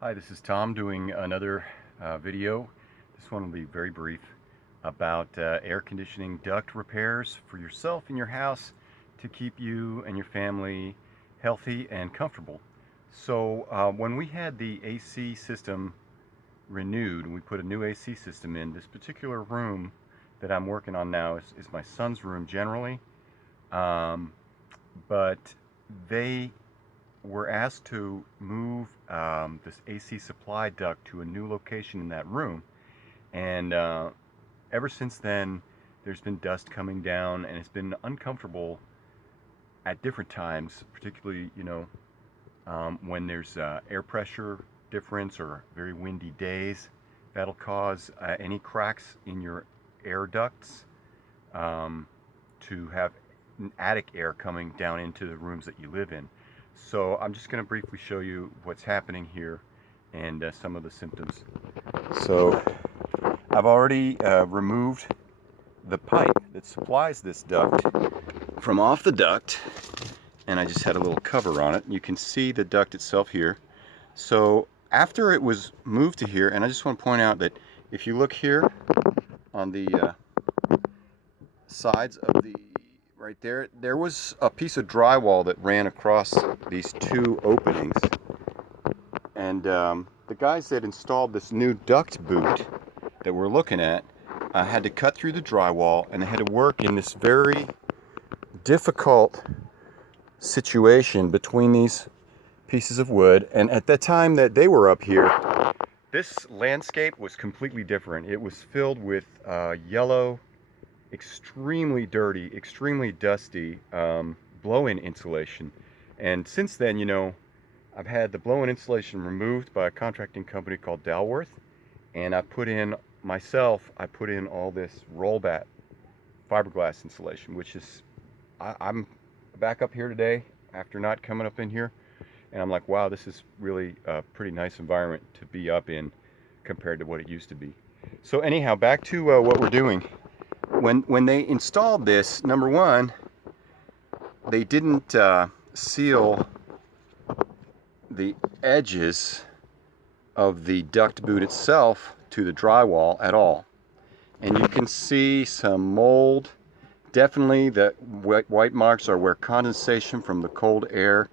Hi, this is Tom doing another video. This one will be very brief about air conditioning duct repairs for yourself and your house to keep you and your family healthy and comfortable. So when we had the AC system renewed, we put a new AC system in. This particular room that I'm working on now is my son's room generally, but they were asked to move this AC supply duct to a new location in that room, and ever since then there's been dust coming down, and it's been uncomfortable at different times, particularly when there's air pressure difference or very windy days. That'll cause any cracks in your air ducts to have attic air coming down into the rooms that you live in. So I'm just going to briefly show you what's happening here and some of the symptoms. So I've already removed the pipe that supplies this duct from off the duct, and I just had a little cover on it. You can see the duct itself here. So after it was moved to here, and I just want to point out that if you look here on the sides of the right there, there was a piece of drywall that ran across these two openings, and the guys that installed this new duct boot that we're looking at had to cut through the drywall, and they had to work in this very difficult situation between these pieces of wood. And at the time that they were up here, this landscape was completely different. It was filled with yellow, extremely dirty, extremely dusty blow-in insulation. And since then, I've had the blow-in insulation removed by a contracting company called Dalworth, and I put in all this roll-back fiberglass insulation, which is, I'm back up here today after not coming up in here, and I'm like, wow, this is really a pretty nice environment to be up in compared to what it used to be. So anyhow, back to what we're doing. When they installed this, number one, they didn't seal the edges of the duct boot itself to the drywall at all. And you can see some mold. Definitely the white marks are where condensation from the cold air.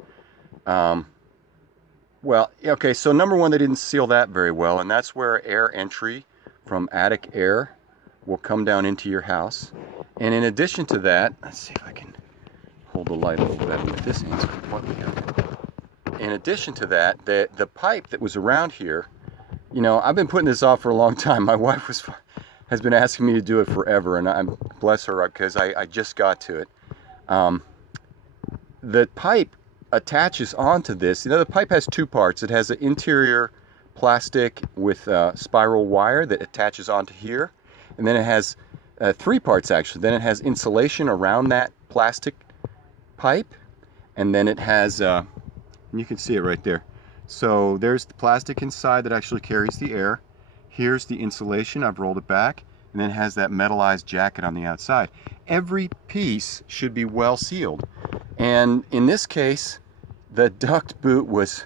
Well, okay, so number one, they didn't seal that very well, and that's where air entry from attic air will come down into your house. And in addition to that, let's see if I can hold the light a little better with this hand. In addition to that, the pipe that was around here, I've been putting this off for a long time. My wife has been asking me to do it forever, and I'm bless her, because I just got to it. The pipe attaches onto this. The pipe has two parts. It has an interior plastic with spiral wire that attaches onto here, and then it has three parts actually. Then it has insulation around that plastic pipe, and then it has and you can see it right there. So there's the plastic inside that actually carries the air. Here's the insulation. I've rolled it back, and then it has that metallized jacket on the outside. Every piece should be well sealed, and in this case the duct boot was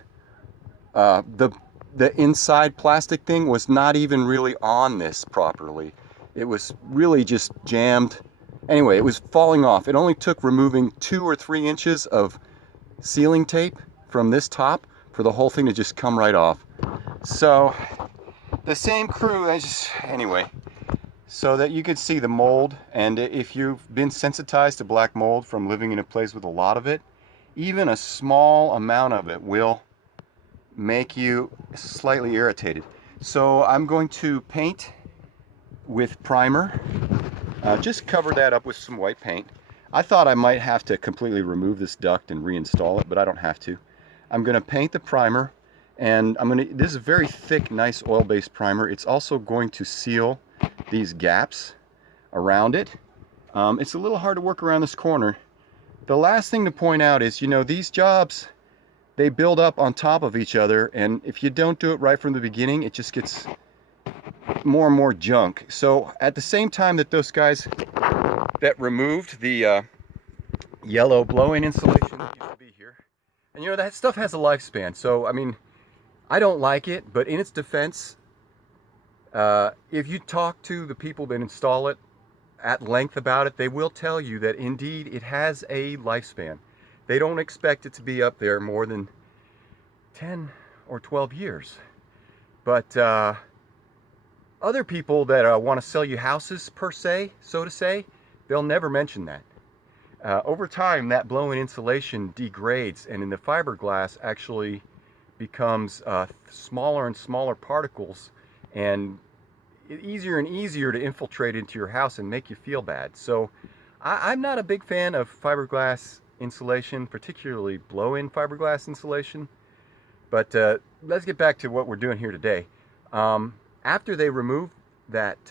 the inside plastic thing was not even really on this properly. It was really just jammed. Anyway, it was falling off. It only took removing 2 or 3 inches of sealing tape from this top for the whole thing to just come right off. So the same crew, anyway, so that you could see the mold. And if you've been sensitized to black mold from living in a place with a lot of it, even a small amount of it will make you slightly irritated. So I'm going to paint with primer. Just cover that up with some white paint. I thought I might have to completely remove this duct and reinstall it, but I don't have to. I'm going to paint the primer, and this is a very thick, nice oil-based primer. It's also going to seal these gaps around it. It's a little hard to work around this corner. The last thing to point out is, these jobs, they build up on top of each other, and if you don't do it right from the beginning, it just gets more and more junk. So at the same time that those guys that removed the yellow blow-in insulation that used to be here, And you know, that stuff has a lifespan. So, I mean, I don't like it, but in its defense, if you talk to the people that install it at length about it, they will tell you that indeed it has a lifespan. They don't expect it to be up there more than 10 or 12 years. But other people that want to sell you houses, per se, so to say, they'll never mention that. Over time, that blow-in insulation degrades, and in the fiberglass actually becomes smaller and smaller particles, and easier and easier to infiltrate into your house and make you feel bad. So I'm not a big fan of fiberglass insulation, particularly blow-in fiberglass insulation. But let's get back to what we're doing here today. After they removed that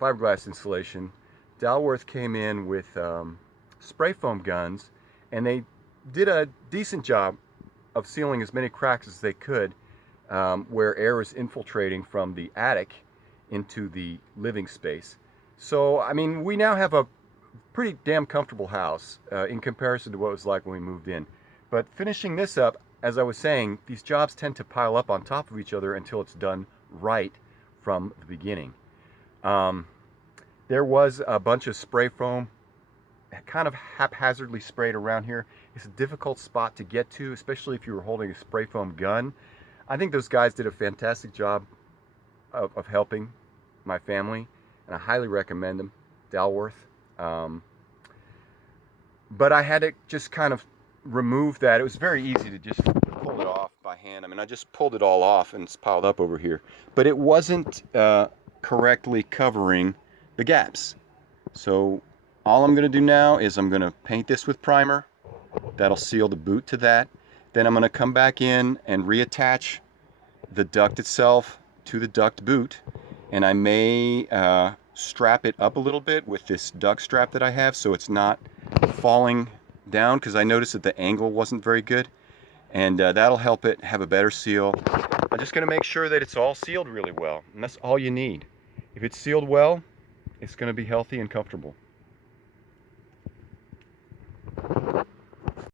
fiberglass insulation, Dalworth came in with spray foam guns, and they did a decent job of sealing as many cracks as they could where air is infiltrating from the attic into the living space. So, I mean, we now have a pretty damn comfortable house in comparison to what it was like when we moved in. But finishing this up, as I was saying, these jobs tend to pile up on top of each other until it's done right from the beginning. There was a bunch of spray foam kind of haphazardly sprayed around here. It's a difficult spot to get to, especially if you were holding a spray foam gun. I think those guys did a fantastic job of helping my family, and I highly recommend them, Dalworth. But I had to just kind of remove that. It was very easy to just pull it off by hand. I mean, I just pulled it all off and it's piled up over here. But it wasn't correctly covering the gaps. So all I'm going to do now is I'm going to paint this with primer. That'll seal the boot to that. Then I'm going to come back in and reattach the duct itself to the duct boot. And I may strap it up a little bit with this duct strap that I have so it's not falling down, because I noticed that the angle wasn't very good. And that'll help it have a better seal. I'm just going to make sure that it's all sealed really well. And that's all you need. If it's sealed well, it's going to be healthy and comfortable.